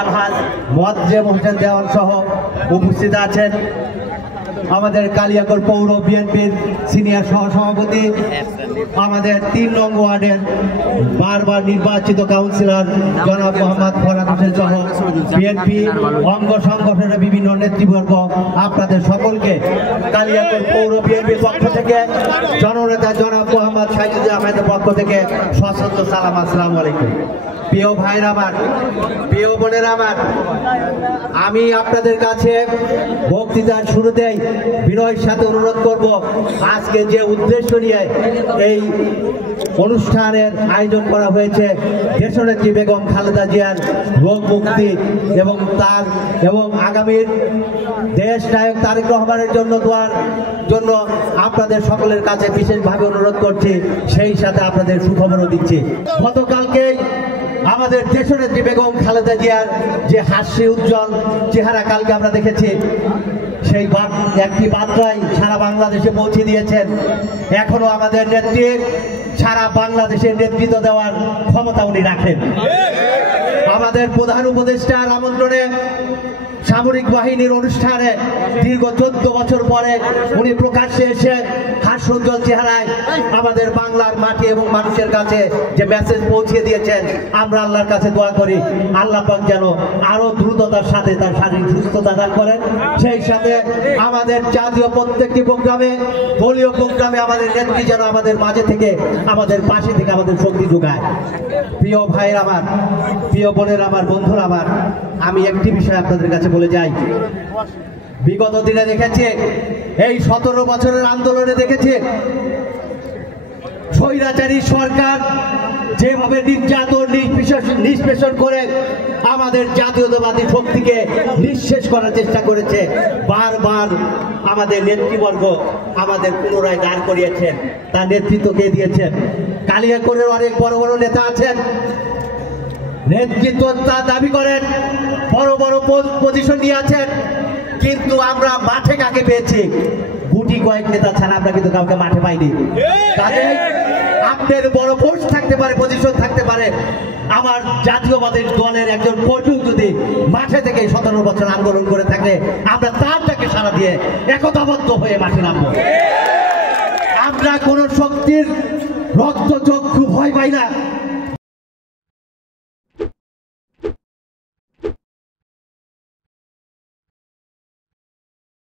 আলহাজ মোয়াজ্জেম হোসেন দেওয়ান সহ উপস্থিত আছেন আমাদের কালিয়াকৈর পৌর বিএনপির সিনিয়র সহসভাপতি, আমাদের 3 নং ওয়ার্ডের বারবার নির্বাচিত কাউন্সিলর জনাব মোহাম্মদ ফরহাদ হোসেন সহ বিএনপি অঙ্গ সংগঠনের বিভিন্ন নেতৃবর্গ, আপনাদের সকলকে কালিয়াকৈর পৌর বিএনপির পক্ষ থেকে জননেতা জনাব মোহাম্মদ শাহিদুল আহমেদের পক্ষ থেকে সশস্ত্র সালাম। আসসালামু আলাইকুম। প্রিয় ভাইরা আমার, প্রিয় বোনেরা আমার, আমি আপনাদের কাছে বক্তৃতার শুরুতেই বিনয়ের সাথে অনুরোধ করব, আজকে যে উদ্দেশ্য নিয়ে এই অনুষ্ঠানের আয়োজন করা হয়েছে, দেশনেত্রী বেগম খালেদা জিয়ার রোগ মুক্তি এবং আগামীর দেশ নায়ক তারেক রহমানের জন্য দোয়ার জন্য আপনাদের সকলের কাছে বিশেষভাবে অনুরোধ করছি, সেই সাথে আপনাদের সুখবরও দিচ্ছি। গতকালকেই আমাদের দেশনেত্রী বেগম খালেদা জিয়ার যে হাস্য উজ্জ্বল চেহারা কালকে আমরা দেখেছি, সেই একটি বার্তাই সারা বাংলাদেশে পৌঁছে দিয়েছেন। এখনো আমাদের নেত্রী সারা বাংলাদেশের নেতৃত্ব দেওয়ার ক্ষমতা উনি রাখেন। আমাদের প্রধান উপদেষ্টার আমন্ত্রণে সামরিক বাহিনীর অনুষ্ঠানে দীর্ঘ 14 বছর পরে উনি প্রকাশ্যে এসে হাস্যোজ্জ্বল চেহারায় আমাদের বাংলার মাটি এবং মানুষের কাছে যে মেসেজ পৌঁছে দিয়েছেন, আমরা আল্লাহর কাছে দোয়া করি আল্লাহ পাক যেন আরো দ্রুততার সাথে তার শারীরিক সুস্থতা দান করেন। সেই সাথে আমাদের জাতীয় প্রত্যেকটি প্রোগ্রামে, দলীয় প্রোগ্রামে আমাদের নেত্রী যেন আমাদের মাঝে থেকে, আমাদের পাশে থেকে আমাদের শক্তি যোগায়। প্রিয় ভাইয়ের আমার, প্রিয় বোনের আমার, বন্ধুরা আমার, আমি একটি বিষয় আপনাদের কাছে বলে যাই। বিগত দিনে দেখেছে, এই 17 বছরের আন্দোলনে দেখেছে স্বৈরাচারী সরকার যেভাবে নির্যাতন নিষ্পেষণ করে আমাদের জাতীয়তাবাদী শক্তিকে নিঃশেষ করার চেষ্টা করেছে। বারবার আমাদের নেতৃবর্গ আমাদের পুনরায় দাঁড় করিয়েছেন, তার নেতৃত্বকে দিয়েছেন। কালিয়াকৈরের অনেক বড় বড় নেতা আছেন, নেতৃত্ব তার দাবি করেন, বড় বড় পজিশন নিয়ে আছেন, কিন্তু আমরা মাঠে কাকে পেয়েছি? গুটি কয়েক নেতা ছাড়া আমরা কিন্তু কাউকে মাঠে পাইনি। কাজেই আপনার বড় পোস্ট থাকতে পারে, পজিশন থাকতে পারে, আমার জাতীয়বাদী দলের একজন কর্মী যদি মাঠে থেকে 17 বছর আন্দোলন করে থাকে, আমরা তারটাকে সারা দিয়ে একতাবদ্ধ হয়ে মাঠে নামবো। আমরা কোন শক্তির রক্ত চক্ষু ভয় পাই না।